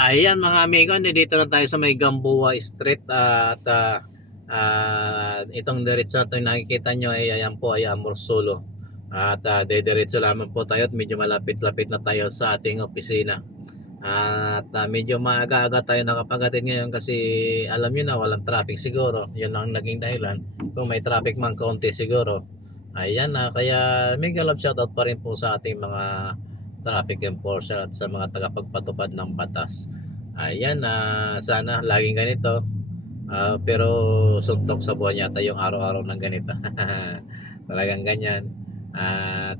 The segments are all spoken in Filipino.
Ayan mga amigo, dito na tayo sa may Gamboa Street at itong diretso na itong nakikita nyo ay ayan po ay Amorsolo. At dediretso lamang po tayo at medyo malapit-lapit na tayo sa ating opisina. At medyo maaga-aga tayo nakapagatid ngayon kasi alam nyo na walang traffic siguro. Yun ang naging dahilan. Kung may traffic man kaunti siguro. Ayan kaya mega love shoutout pa rin po sa ating mga traffic enforcer at sa mga tagapagpatupad ng batas. Ayan sana laging ganito. Pero suntok sa buwan yata yung araw-araw ng ganito. Talagang ganyan.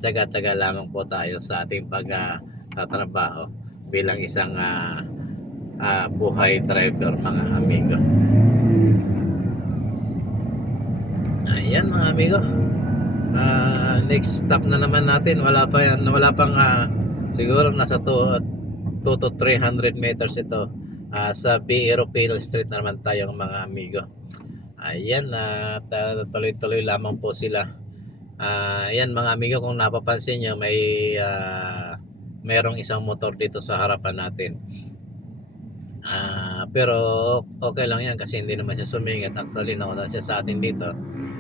Tsaga-tsaga lamang po tayo sa ating pagtatrabaho bilang isang buhay driver mga amigo. Ayan mga amigo. Next stop na naman natin. Wala pang siguro nasa 2 to 300 meters ito. Sa B. Europeo Street na naman tayo mga amigo. Ayan tuloy-tuloy lamang po sila. Ayan mga amigo, kung napapansin nyo mayroong isang motor dito sa harapan natin. Pero okay lang yan kasi hindi naman siya sumingat. Actually nauna siya sa atin dito,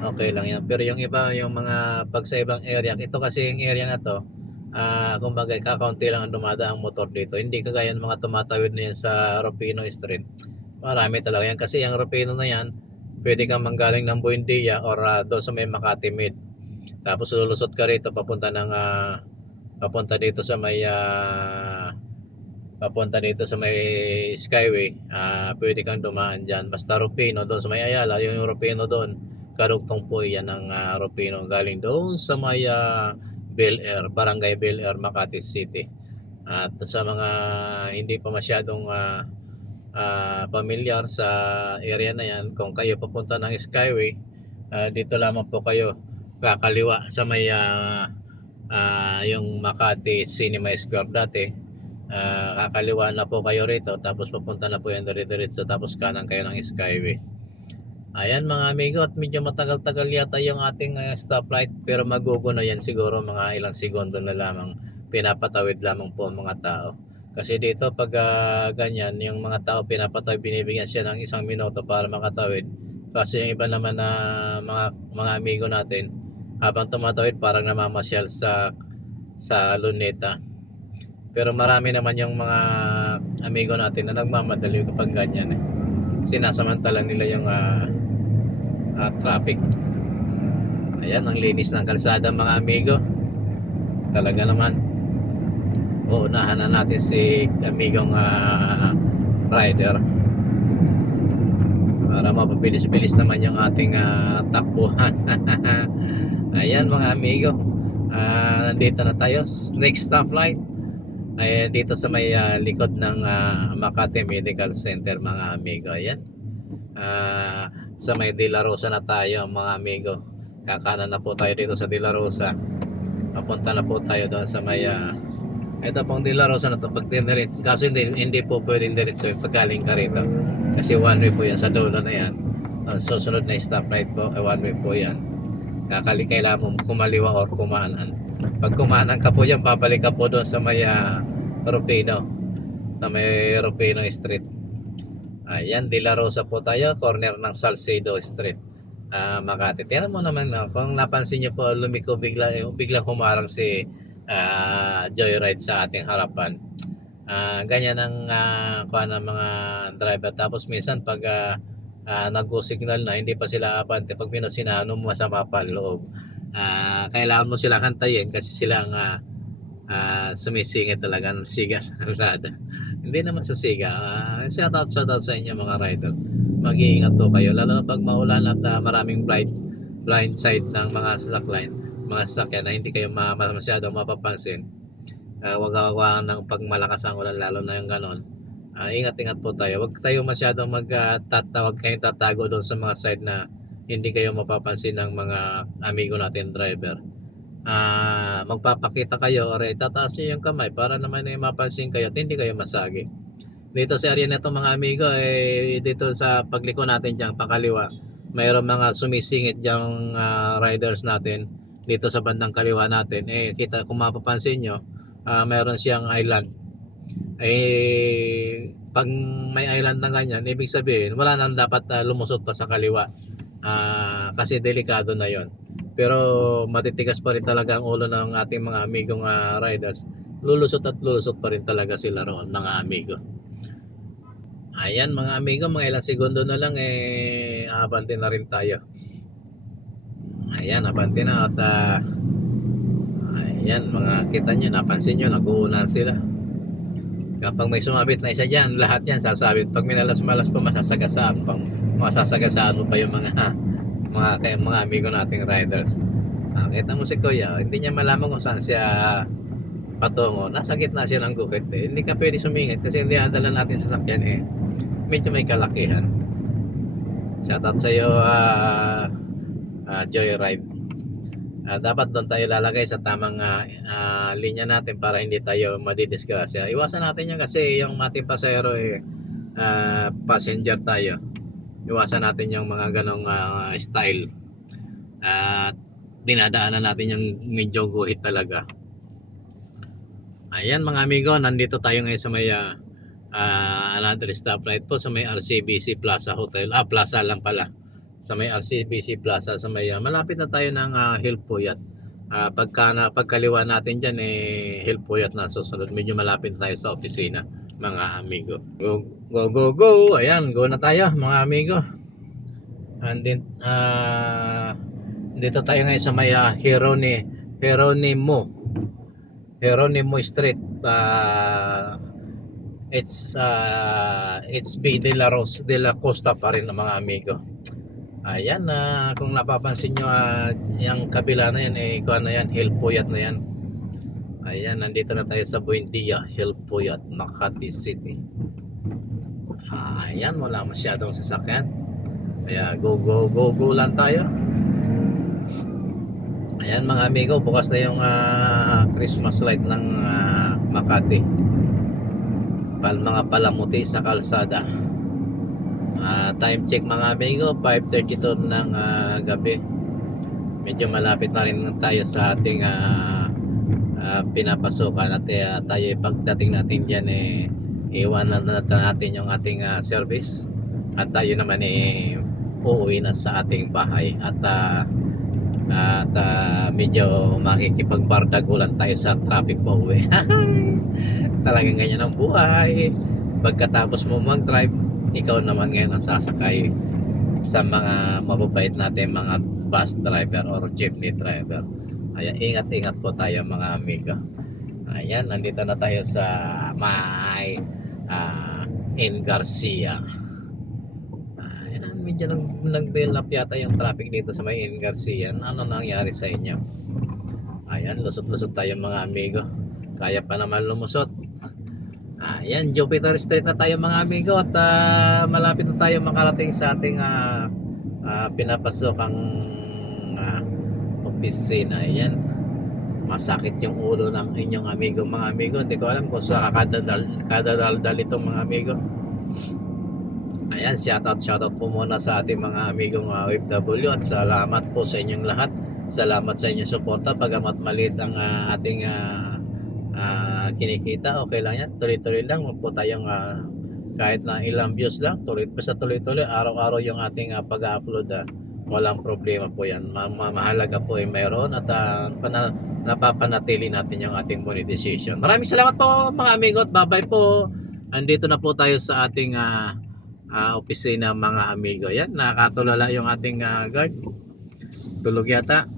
okay lang yan. Pero yung iba, yung mga pag sa ibang area, ito kasi yung area na to, kumbaga kakaunti lang ang dumadaang motor dito, hindi kagaya ng mga tumatawid na yan sa Rufino Street. Marami talaga yan kasi yung Rufino na yan, pwede kang manggaling ng Buendia or doon sa may Makati Mid, tapos lulusot ka rito papunta dito sa may papunta dito sa may Skyway. Pwede kang dumaan dyan basta Rufino doon sa may Ayala. Yung Rufino doon karugtong po yan ng Rufino galing doon sa may Bel Air, Barangay Bel Air, Makati City. At sa mga hindi pa masyadong pamilyar sa area na yan, kung kayo papunta ng Skyway, dito lamang po kayo kakaliwa sa may yung Makati Cinema Square dati. Kakaliwa na po kayo rito, tapos papunta na po yan dire-diretso, tapos kanan kayo ng Skyway. Ayan mga amigo, at medyo matagal-tagal yata yung ating stoplight, pero maguguno yan siguro mga ilang segundo na lamang. Pinapatawid lamang po ang mga tao. Kasi dito pag ganyan, yung mga tao pinapatawid, binibigyan siya ng 1 minuto para makatawid. Kasi yung iba naman na mga amigo natin, habang tumatawid parang namamasyal sa luneta. Pero marami naman yung mga amigo natin na nagmamadali kapag ganyan sinasamantala nila yung traffic. Ayan, ang linis ng kalsada mga amigo. Talaga naman. Uunahan na natin si amigong rider para mapabilis-bilis naman yung ating takbuhan. Ayan mga amigo, nandito na tayo. Next stoplight ay dito sa may likod ng Makati Medical Center mga amigo. Ayan, sa may De La Rosa na tayo mga amigo. Kakanan na po tayo dito sa De La Rosa. Papunta na po tayo doon sa may ito pong De La Rosa na to. Pag diniretso, kaso hindi po pwedeng diretso paggaling ka rito kasi one way po yan sa dulo na yan. Susunod na stoplight po ay one way po yan. Kailangan mo kumaliwa or kumanan. Pag kumanan ka po yan, babalik ka po doon sa may Rufino, sa may Rufino Street. Ayan, De La Rosa po tayo, corner ng Salcedo Street, Makati. Tingnan mo naman, kung napansin nyo po, lumiko bigla humarang si Joyride sa ating harapan. Ganyan ang kuha ng mga driver. Tapos minsan pag nag-signal na, hindi pa sila abante. Pag minusinahan mo, masama pa loob. Kailangan mo sila kantayin kasi sila ang sumisingit talaga ng siga sa kalsada. Hindi naman sa siga. Shoutout sa inyo mga rider. Mag-iingat po kayo lalo na pag maulan at maraming blind side ng mga sasakyan na hindi kayo masyadong mapapansin. Wag ng pag malakas ang ulan, lalo na yung ganon. Ingat-ingat po tayo. Wag tayo masyadong wag kayong tatago doon sa mga side na hindi kayo mapapansin ng mga amigo natin driver. Magpapakita kayo or itataas nyo yung kamay para naman mapansin kayo at hindi kayo masagi. Dito sa area na ito mga amigo, dito sa pagliko natin dyan pakaliwa, mayroon mga sumisingit dyang riders natin dito sa bandang kaliwa natin. Kita kung mapapansin nyo, mayroon siyang island. pag may island na ganyan, ibig sabihin wala nang dapat lumusot pa sa kaliwa. Kasi delikado na yon. Pero matitigas pa rin talaga ang ulo ng ating mga amigong riders. Lulusot at lulusot pa rin talaga sila roon, mga amigo. Ayan mga amigo, mga ilang segundo na lang abante na rin tayo. Ayan, abante na at ayan mga kita nyo, napansin nyo, nag-uunan sila. Kapag may sumabit na isa dyan, lahat yan sasabit. Pag minalas-malas pa, masasagasaan mo pa yung mga amigo nating riders. Kita mo si Kuya, hindi niya malaman kung saan siya patungo. Nasa gitna siya ng gupit Hindi ka pwede sumingit kasi hindi nadala natin sa sasakyan medyo may kalakihan. Shoutout sa iyo Joyride. Dapat doon tayo lalagay sa tamang linya natin para hindi tayo madidisgrasya. Iwasan natin yan kasi yung ating pasahero passenger tayo. Iwasan natin yung mga ganong style. At dinadaanan natin yung medyo guhit talaga. Ayan mga amigo, nandito tayo ngayon sa may another stoplight po sa may RCBC Plaza Hotel. Plaza lang pala. Sa may RCBC Plaza sa may malapit na tayo ng Hilpuyat. Pagkaliwa natin diyan Hill Puyat na susunod. Medyo malapit tayo sa opisina, mga amigo. Go go go go. Ayan, go na tayo mga amigo. And then dito tayo ngayon sa may Jeronimo Street. It's B de la Costa pa rin mga amigo. Ayan, kung napapansin nyo, yung kabila na yan, kuha na yan, Hilpuyat na yan. Ayan, nandito na tayo sa Buendia, Hilpuyat, Makati City. Ayan, wala masyadong sasakyan. Kaya go go go go lang tayo. Ayan mga amigo, bukas na yung Christmas light ng Makati. Mga palamuti sa kalsada. Time check mga amigo, 5:32 ng gabi. Medyo malapit na rin tayo sa ating pinapasukan at tayo pagdating natin dyan iwanan natin yung ating service at tayo naman uuwi na sa ating bahay at medyo makikipagbardagulan tayo sa traffic po uwi. Talagang ganyan ang buhay. Pagkatapos mo mag-drive, ikaw naman ngayon ang sasakay sa mga mababait natin mga bus driver or jeepney driver. Ayan, ingat-ingat po tayo mga amigo. Ayan, nandito na tayo sa may in Garcia. Ayan, medyo nag-build up yata yung traffic dito sa may in Garcia. Ano nangyari sa inyo? Ayan, lusot-lusot tayo mga amigo. Kaya pa naman lumusot. Ayan, Jupiter Street na tayo mga amigo at malapit na tayo makarating sa ating pinapasokang opisina. Ayan, masakit yung ulo ng inyong amigo mga amigo. Hindi ko alam kung sa kadadaldal itong mga amigo. Ayan, shoutout po muna sa ating mga amigong OFW at salamat po sa inyong lahat. Salamat sa inyong suporta. Pagamat maliit ang ating kinikita, okay lang yan, tuloy-tuloy lang. Huwag po tayong kahit na ilang views lang, basta tuloy-tuloy araw-araw yung ating pag-upload. Walang problema po yan. Mahalaga po mayroon at napapanatili natin yung ating monetization. Maraming salamat po mga amigo at bye-bye po. Andito na po tayo sa ating opisina mga amigo. Yan, nakatulala yung ating guard. Tulog yata.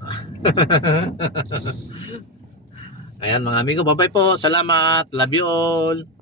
Ayan mga amigo, bye-bye po. Salamat. Love you all.